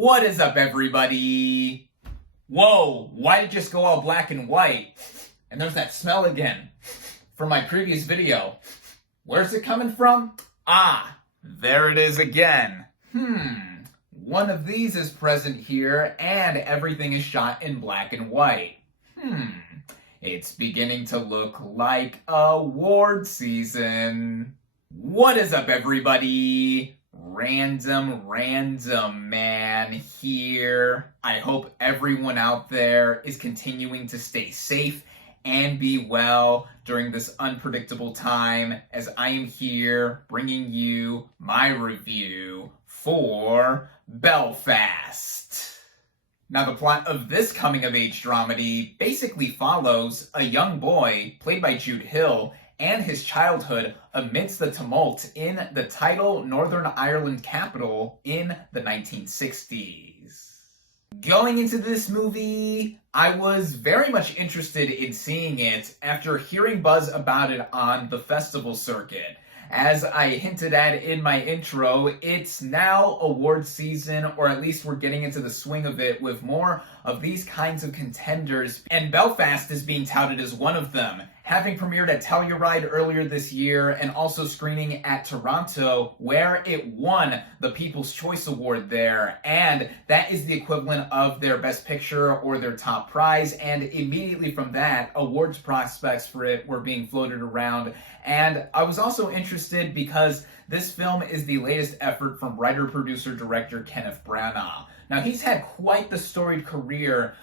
What is up, everybody? Whoa, why did it just go all black and white? And there's that smell again from my previous video. Where's it coming from? Ah, there it is again. One of these is present here, and everything is shot in black and white. It's beginning to look like award season. What is up, everybody? RandomRandomMan here. I hope everyone out there is continuing to stay safe and be well during this unpredictable time, as I am here bringing you my review for Belfast. Now, the plot of this coming-of-age dramedy basically follows a young boy, played by Jude Hill, and his childhood amidst the tumult in the tidal Northern Ireland capital in the 1960s. Going into this movie, I was very much interested in seeing it after hearing buzz about it on the festival circuit. As I hinted at in my intro, it's now award season, or at least we're getting into the swing of it with more of these kinds of contenders, and Belfast is being touted as one of them, having premiered at Telluride earlier this year and also screening at Toronto, where it won the People's Choice Award there, and that is the equivalent of their Best Picture or their top prize, and immediately from that, awards prospects for it were being floated around. And I was also interested because this film is the latest effort from writer, producer, director Kenneth Branagh. Now, he's had quite the storied career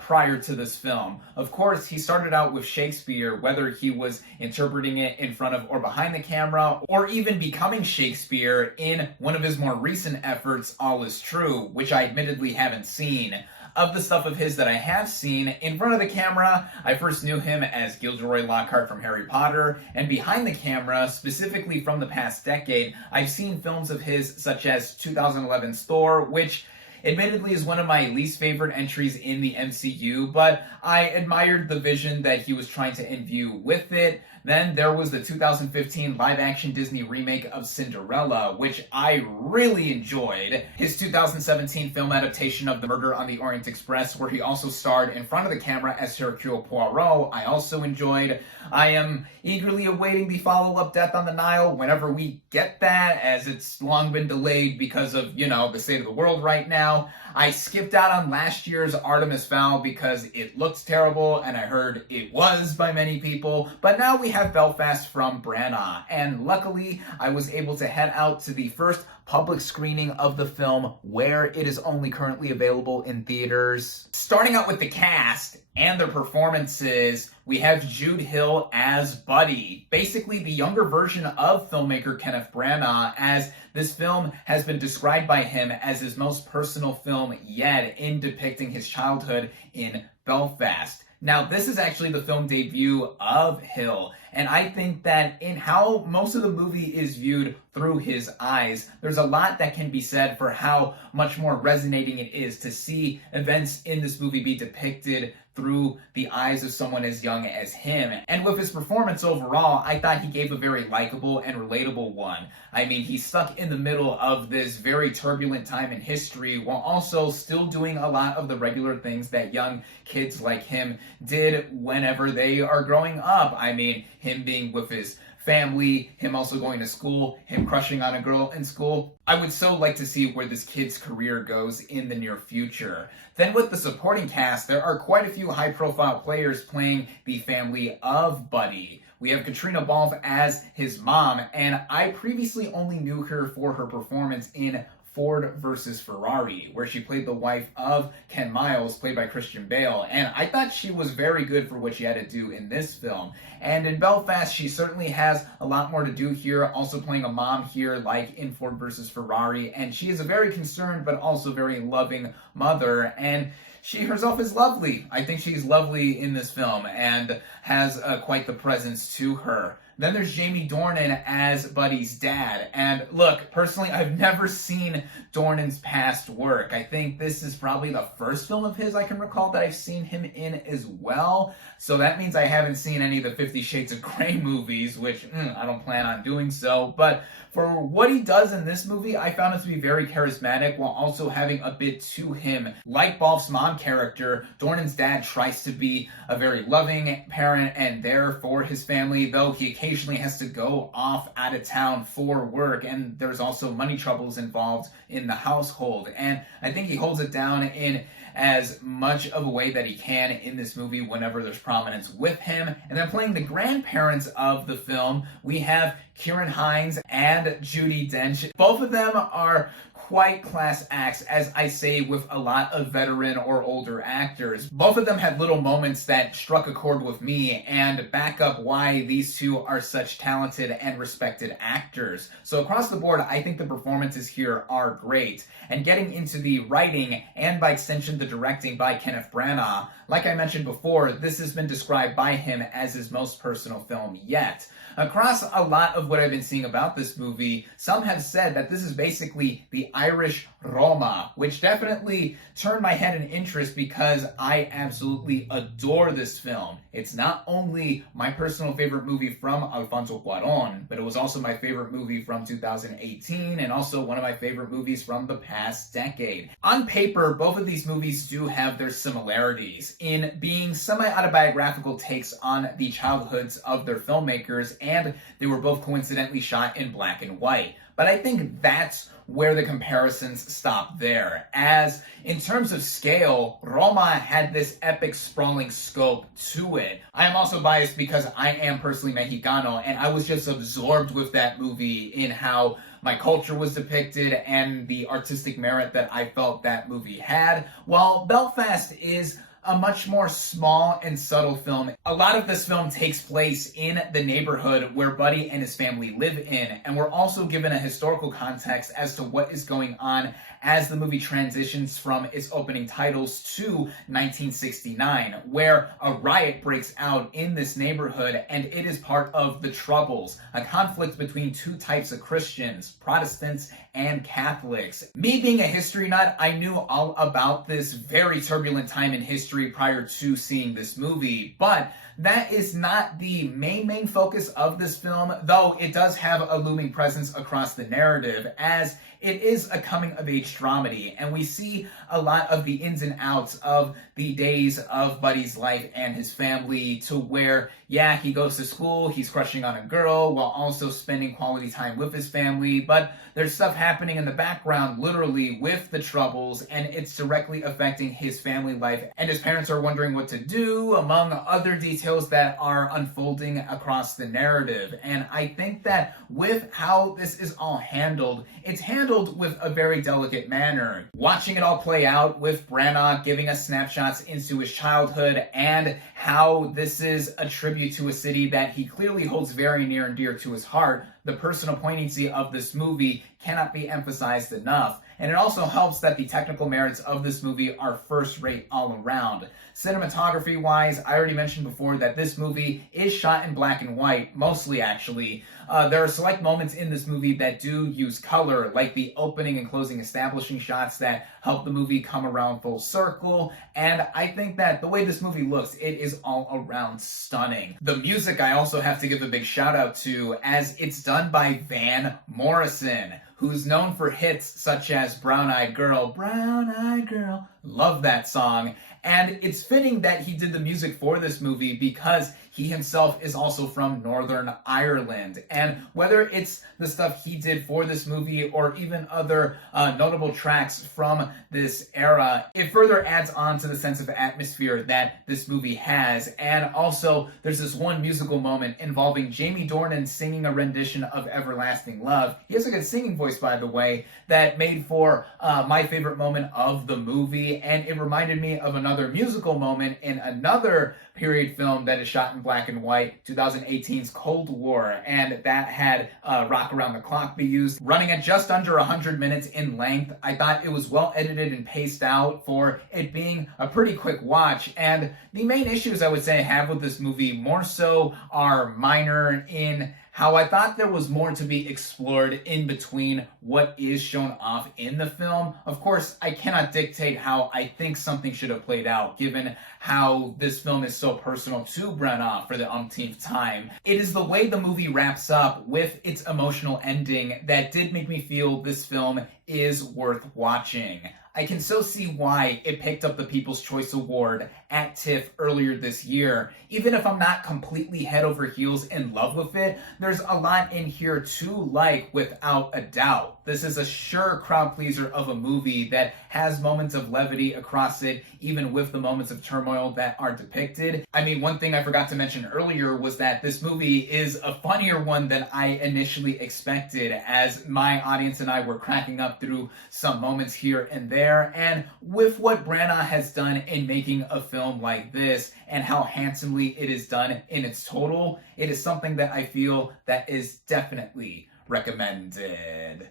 prior to this film. Of course, he started out with Shakespeare, whether he was interpreting it in front of or behind the camera, or even becoming Shakespeare in one of his more recent efforts, All Is True, which I admittedly haven't seen. Of the stuff of his that I have seen, in front of the camera, I first knew him as Gilderoy Lockhart from Harry Potter, and behind the camera, specifically from the past decade, I've seen films of his such as 2011's Thor, which admittedly is one of my least favorite entries in the MCU, but I admired the vision that he was trying to imbue with it. Then there was the 2015 live-action Disney remake of Cinderella, which I really enjoyed. His 2017 film adaptation of The Murder on the Orient Express, where he also starred in front of the camera as Hercule Poirot, I also enjoyed. I am eagerly awaiting the follow-up Death on the Nile whenever we get that, as it's long been delayed because of, the state of the world right now. I skipped out on last year's Artemis Fowl because it looked terrible, and I heard it was by many people. But now we have Belfast from Branagh, and luckily I was able to head out to the first public screening of the film, where it is only currently available in theaters. Starting out with the cast and their performances, we have Jude Hill as Buddy, basically the younger version of filmmaker Kenneth Branagh, as this film has been described by him as his most personal film yet in depicting his childhood in Belfast. Now, this is actually the film debut of Hill, and I think that in how most of the movie is viewed through his eyes, there's a lot that can be said for how much more resonating it is to see events in this movie be depicted through the eyes of someone as young as him. And with his performance overall, I thought he gave a very likable and relatable one. I mean, he's stuck in the middle of this very turbulent time in history while also still doing a lot of the regular things that young kids like him did whenever they are growing up. I mean, him being with his family, him also going to school, him crushing on a girl in school. I would so like to see where this kid's career goes in the near future. Then with the supporting cast, there are quite a few high-profile players playing the family of Buddy. We have Katrina Balfe as his mom, and I previously only knew her for her performance in Ford versus Ferrari, where she played the wife of Ken Miles, played by Christian Bale, and I thought she was very good for what she had to do in this film. And in Belfast, she certainly has a lot more to do here, also playing a mom here like in Ford versus Ferrari, and she is a very concerned but also very loving mother, and she herself is lovely. I think she's lovely in this film and has quite the presence to her. Then there's Jamie Dornan as Buddy's dad. And look, personally, I've never seen Dornan's past work. I think this is probably the first film of his I can recall that I've seen him in as well. So that means I haven't seen any of the 50 Shades of Grey movies, which I don't plan on doing so. But for what he does in this movie, I found him to be very charismatic while also having a bit to him. Like Balf's mom character, Dornan's dad tries to be a very loving parent and there for his family, though he occasionally has to go off out of town for work, and there's also money troubles involved in the household. And I think he holds it down in as much of a way that he can in this movie whenever there's prominence with him. And then playing the grandparents of the film, we have Ciarán Hinds and Judi Dench. Both of them are quite class acts, as I say, with a lot of veteran or older actors. Both of them had little moments that struck a chord with me and back up why these two are such talented and respected actors. So across the board, I think the performances here are great. And getting into the writing and by extension the directing by Kenneth Branagh, like I mentioned before, this has been described by him as his most personal film yet. Across a lot of what I've been seeing about this movie, some have said that this is basically the Irish Roma, which definitely turned my head in interest because I absolutely adore this film. It's not only my personal favorite movie from Alfonso Cuarón, but it was also my favorite movie from 2018 and also one of my favorite movies from the past decade. On paper, both of these movies do have their similarities in being semi-autobiographical takes on the childhoods of their filmmakers, and they were both coincidentally shot in black and white. But I think that's where the comparisons stop there. As in terms of scale, Roma had this epic sprawling scope to it. I am also biased because I am personally Mexicano, and I was just absorbed with that movie in how my culture was depicted and the artistic merit that I felt that movie had. While Belfast is a much more small and subtle film. A lot of this film takes place in the neighborhood where Buddy and his family live in, and we're also given a historical context as to what is going on as the movie transitions from its opening titles to 1969, where a riot breaks out in this neighborhood, and it is part of the Troubles, a conflict between two types of Christians, Protestants and Catholics. Me being a history nut, I knew all about this very turbulent time in history prior to seeing this movie, but that is not the main focus of this film, though it does have a looming presence across the narrative, as it is a coming-of-age dramedy, and we see a lot of the ins and outs of the days of Buddy's life and his family, to where, yeah, he goes to school, he's crushing on a girl, while also spending quality time with his family, but there's stuff happening in the background, literally, with the Troubles, and it's directly affecting his family life, and his parents are wondering what to do, among other details that are unfolding across the narrative. And I think that with how this is all handled, it's handled with a very delicate manner. Watching it all play out with Branagh giving us snapshots into his childhood and how this is a tribute to a city that he clearly holds very near and dear to his heart, the personal poignancy of this movie cannot be emphasized enough. And it also helps that the technical merits of this movie are first-rate all around. Cinematography-wise, I already mentioned before that this movie is shot in black and white, mostly actually. There are select moments in this movie that do use color, like the opening and closing establishing shots that help the movie come around full circle, and I think that the way this movie looks, it is all around stunning. The music I also have to give a big shout out to, as it's done by Van Morrison, who's known for hits such as Brown Eyed Girl, Brown Eyed Girl, love that song, and it's fitting that he did the music for this movie because he himself is also from Northern Ireland. And whether it's the stuff he did for this movie or even other notable tracks from this era, it further adds on to the sense of atmosphere that this movie has. And also, there's this one musical moment involving Jamie Dornan singing a rendition of Everlasting Love. He has a good singing voice, by the way, that made for my favorite moment of the movie. And it reminded me of another musical moment in another period film that is shot in in black and white, 2018's Cold War, and that had Rock Around the Clock be used, running at just under 100 minutes in length. I thought it was well edited and paced out for it being a pretty quick watch, and the main issues I would say I have with this movie more so are minor in how I thought there was more to be explored in between what is shown off in the film. Of course, I cannot dictate how I think something should have played out, given how this film is so personal to Branagh for the umpteenth time. It is the way the movie wraps up with its emotional ending that did make me feel this film is worth watching. I can so see why it picked up the People's Choice Award at TIFF earlier this year. Even if I'm not completely head over heels in love with it, there's a lot in here to like without a doubt. This is a sure crowd pleaser of a movie that has moments of levity across it, even with the moments of turmoil that are depicted. I mean, one thing I forgot to mention earlier was that this movie is a funnier one than I initially expected, as my audience and I were cracking up through some moments here and there. And with what Branagh has done in making a film like this and how handsomely it is done in its total, it is something that I feel that is definitely recommended.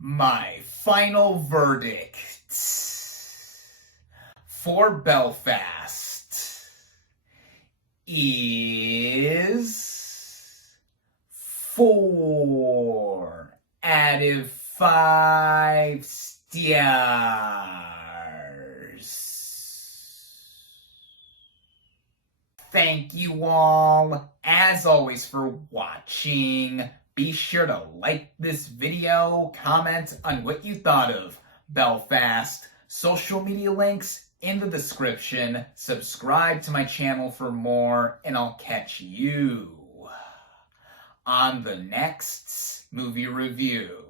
My final verdict for Belfast is 4 out of 5 stars. Thank you all, as always, for watching. Be sure to like this video, comment on what you thought of Belfast, social media links in the description, subscribe to my channel for more, and I'll catch you on the next movie review.